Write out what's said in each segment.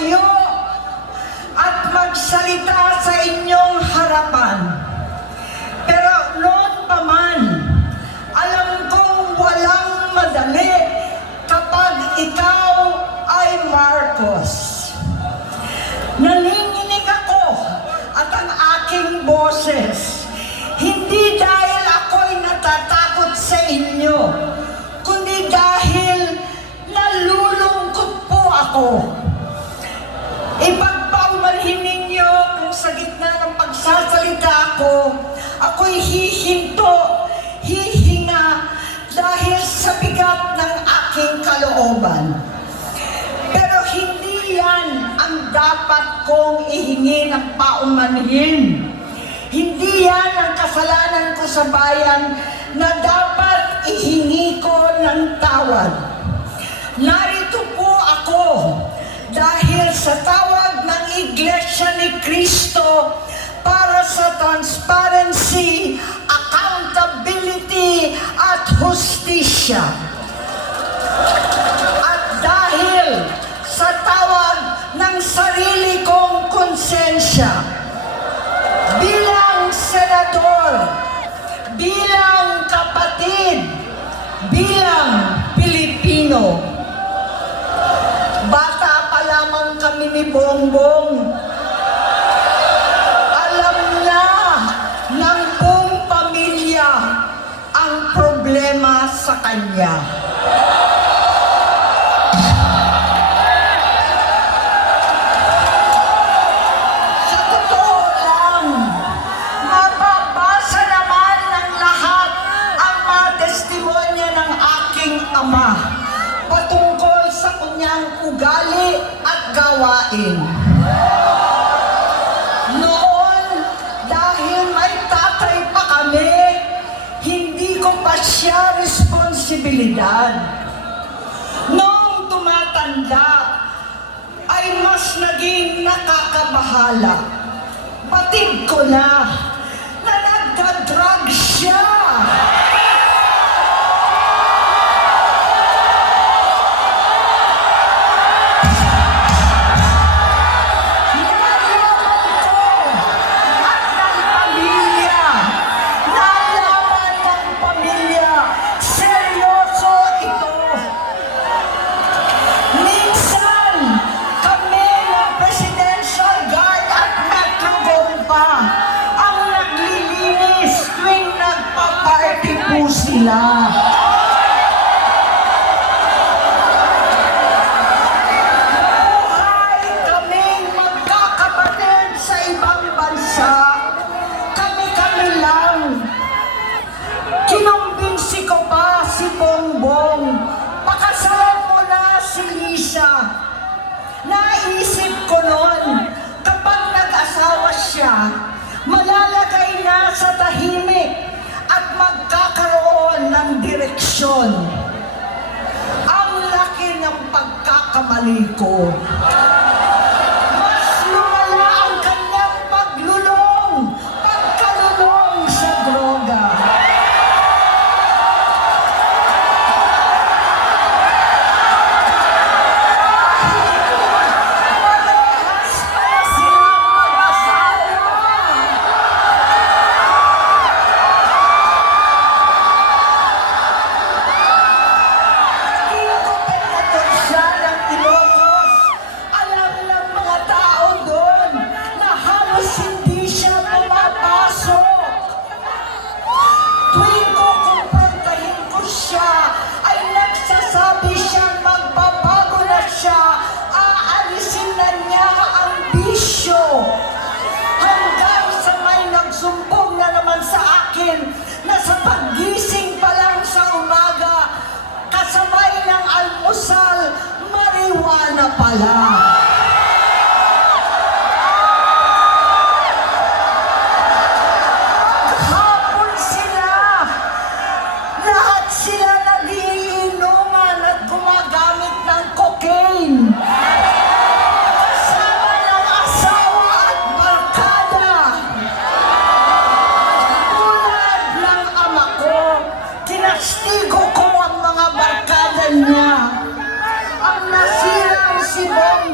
tumayo at magsalita sa inyong harapan. Pero noon pa man, alam kong walang madali kapag ikaw ay Marcos. Nanginginig ako at ang aking boses, hindi dahil ako'y natatakot sa inyo, kundi dahil nalulungkot po ako. Ipagpaumanhin ninyo kung sa gitna ng pagsasalita ko, ako'y hihinto, hihinga dahil sa bigat ng aking kalooban. Pero hindi yan ang dapat kong ihingi ng paumanhin. Hindi yan ang kasalanan ko sa bayan na dapat ihingi ko ng tawad. Narito po ako dahil sa tawag ng Iglesia ni Cristo para sa transparency, accountability at hustisya. At dahil sa tawag ng sarili kong konsensya, bilang senador, bilang kapatid, bilang Pilipino. Bata pa lamang kami ni Bongbong. Alam na ng buong pamilya ang problema sa kanya. Sa totoo lang, mababasa naman ng lahat ang mga testimonya ng aking ama patungkol sa kanyang ugali at gawain. Noon, dahil may tatay pa kami, hindi ko pa siya responsibilidad. Noong tumatanda, ay mas naging nakakabahala. Batid ko na nagka-drug siya. Sila. Buhay kaming magkakapatid sa ibang bansa. Kami-kami lang. Kinumbinsi ko pa si Bongbong. Pakasalan mo na si Lisa. Naisip ko noon, kapag nag-asawa siya, malalagay na sa tahimik at magkakaroon ng direksyon. Ang laki ng pagkakamali ko. Mas lumala ang kanyang pagkalulong sa droga. Parehas pala silang mag-asawa. Hanggang sa may nagsumbong na naman sa akin na sa paggising pa lang sa umaga, kasabay ng almusal, marijuana pala. Hapon sila, lahat sila nagiinuman at gumagamit ng cocaine. Tinastigo ko ang mga barkada niya. Ang nasirang si Bongbong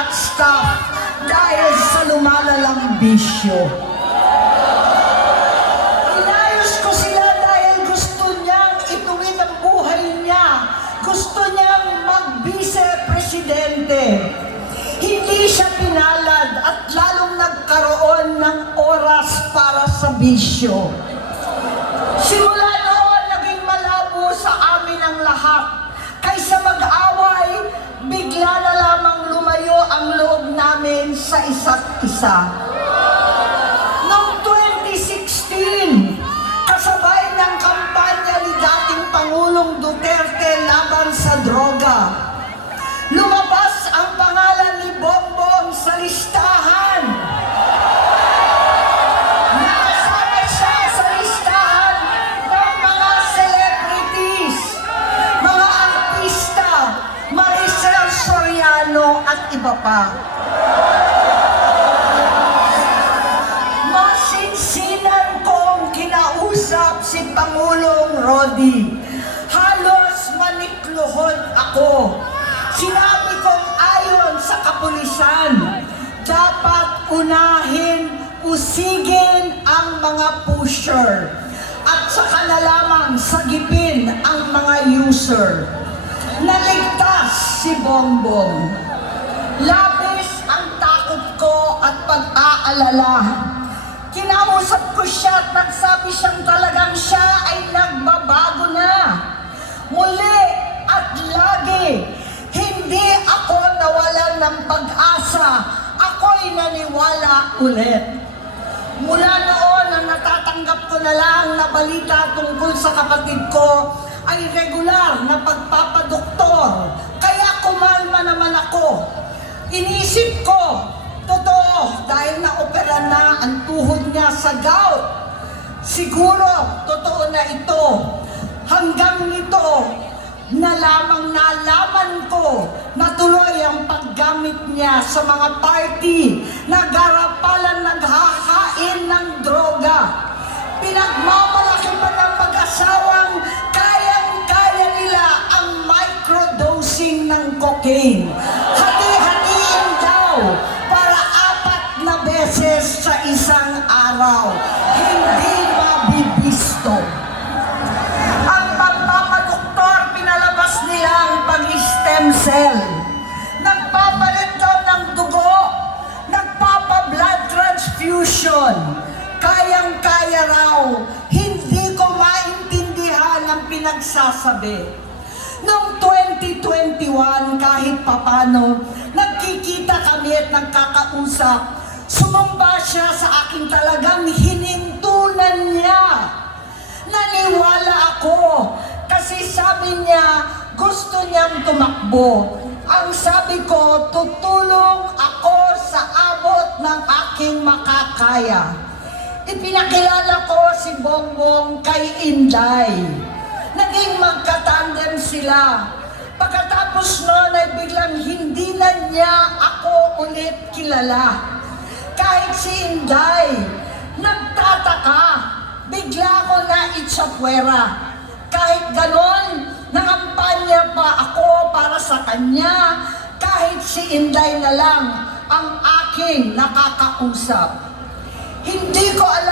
at staff dahil sa lumalalang bisyo. Inayos ko sila dahil gusto niyang ituwid ang buhay niya. Gusto niyang mag-vice-presidente. Hindi siya pinalad at lalong nagkaroon ng oras para sa bisyo. Simula noon, naging malabo sa amin ang lahat. Kaysa mag-away, bigla na lamang lumayo ang loob namin sa isa't isa. Noong 2016, kasabay ng kampanya ni dating Pangulong Duterte laban sa droga, lumabas ang pangalan ni Bongbong sa listahan. Nakasama siya sa listahan ng mga celebrities, mga artista, Maricel Soriano at iba pa. Masinsinan kong kinausap si Pangulong Rodi. Halos manikluhod ako. Sinabi kong ayon sa kapulisan, dapat usigin ang mga pusher at saka na lamang sagipin ang mga user. Naligtas si Bongbong. Labis ang takot ko at pag-aalala. Kinausap ko siya at nagsabi siyang talagang siya ay nagbabago na. Muli at lagi, hindi ako nawalan ng pag-asa. Ako'y naniwala ulit. Mula noon, ang natatanggap ko na lang na balita tungkol sa kapatid ko ay regular na pagpapadoktor. Kaya kumalma naman ako. Inisip ko, totoo, dahil na-opera na ang tuhod niya sa gout. Siguro, totoo na ito. Hanggang nito, nalaman ko na tuloy ang paggamit niya sa mga party na garapalan naghakain ng droga. Pinagmamalaki pa ng mag-asawang kayang-kaya nila ang microdosing ng cocaine. Hati-hatiin daw para 4 na beses sa isang araw. Hindi mabibisto. Ang pagpapadoktor, pinalabas nila ang pag-stem cell. Nagpapalit daw ng dugo, nagpapa-blood transfusion. Kayang-kaya raw. Hindi ko maintindihan ang pinagsasabi. Noong 2021, kahit papano, nagkikita kami at nagkakausap. Sumamba siya sa akin, talagang hinintunan niya. Naniwala ako kasi sabi niya gusto niyang tumakbo. Ang sabi ko, tutulong ako sa abot ng aking makakaya. Ipinakilala ko si Bongbong kay Inday. Naging magkatandem sila. Pagkatapos noon ay biglang hindi na niya ako ulit kilala. Kahit si Inday, nagtataka. Bigla ko na itsapwera. Kahit ganon, nangampanya pa ako para sa kanya. Kahit si Inday na lang ang aking nakakausap. Hindi ko alam